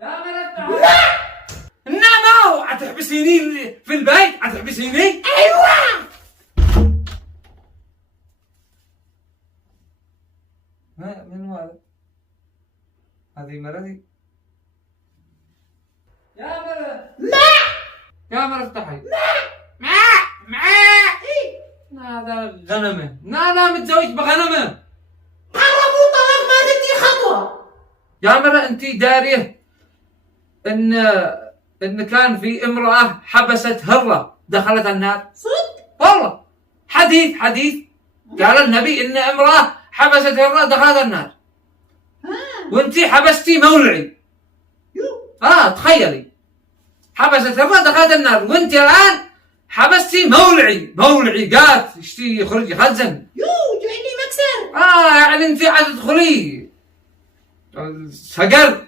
يا مرة لا. إنما هتحبسيني في البيت؟ هتحبسيني؟ ايوه. من هو هذا؟ هذه مرتي. يا مرة ما يا مرة افتحي. ما هذا غنمه. أنا متزوج بغنمه. قربوا طلاق ما تدي خطوه. يا مرة أنت دارية إن كان في امرأة حبست هرة دخلت النار؟ صدق؟ والله حديث قال النبي إن امرأة حبست هرة دخلت النار. وأنت حبستي مولعي. تخيلي، حبست هرة دخلت النار، وأنت الآن حبستي مولعي قالت اشتي يخرجي خزن. جعلني مكسر. يعني أنت عاد تدخلي سقر.